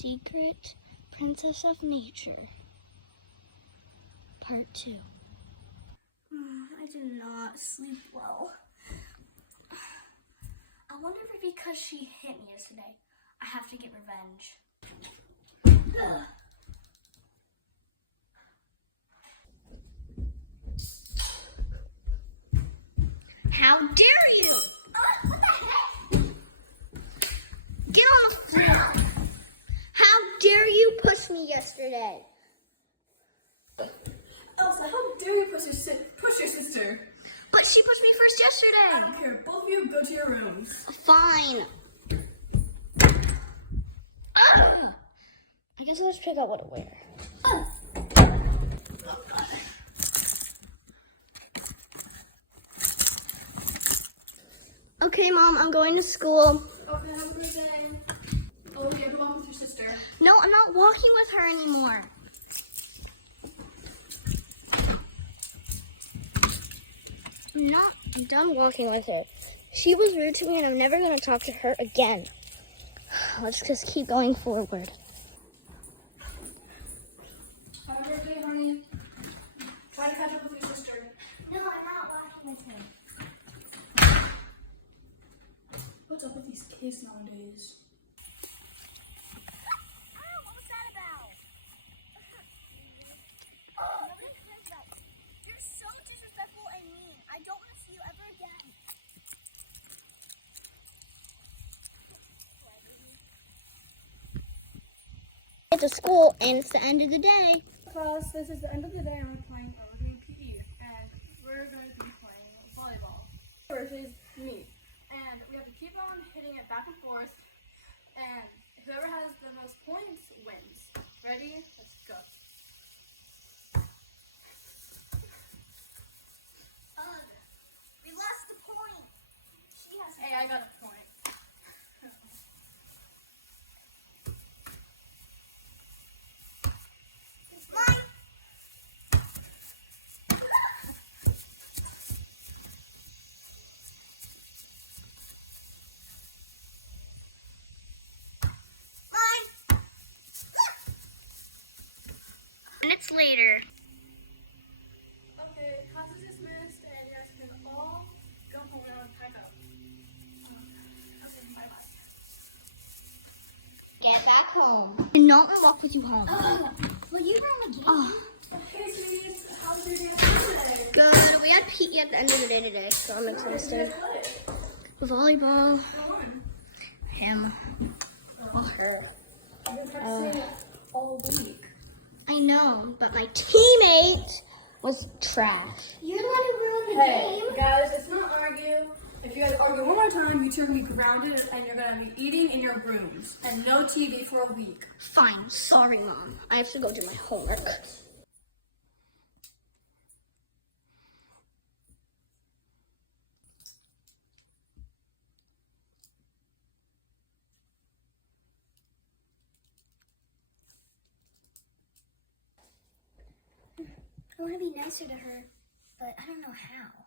Secret Princess of Nature, Part 2. I did not sleep well. I wonder if it's because she hit me yesterday. I have to get revenge. How dare you! What the heck? Get on the floor! How dare you push me yesterday? Elsa, how dare you push your sister? But she pushed me first yesterday. I don't care. Both of you go to your rooms. Fine. I guess I'll just pick out what to wear. Okay, Mom, I'm going to school. Okay, have a good day. Oh, yeah, go walk with your sister. No, I'm not walking with her anymore. I'm not done walking with her. She was rude to me and I'm never going to talk to her again. Let's just keep going forward. Have a good day, honey. Try to catch up with your sister. No, I'm not walking with him. What's up with these kids nowadays? What was that about? You're so disrespectful and mean. I don't want to see you ever again. Get to school and it's the end of the day. Class, this is the end of the day and we're doing PE. And we're going to be playing volleyball versus me. And we have to keep on hitting it back and forth. And whoever has the most points wins. Ready? Let's go. We lost the point. She has Hey, I got a point. It's mine. Mine. Minutes later. Okay, class is dismissed and you guys can all go home and pack up. Okay, bye-bye. Get back home. I did not want to walk with you home. Well, you were in the game. Oh, Hey, sweeties, how was your day today? good. We had PE at the end of the day today, so I'm exhausted. Volleyball. Him. Her. I've been practicing all week. I know, but my teammate was trash. You're the one who ruined the Hey, guys, let's not argue. If you guys argue one more time, you two are going to be grounded and you're going to be eating in your rooms. And no TV for a week. Fine. Sorry, Mom. I have to go do my homework. I want to be nicer to her, but I don't know how.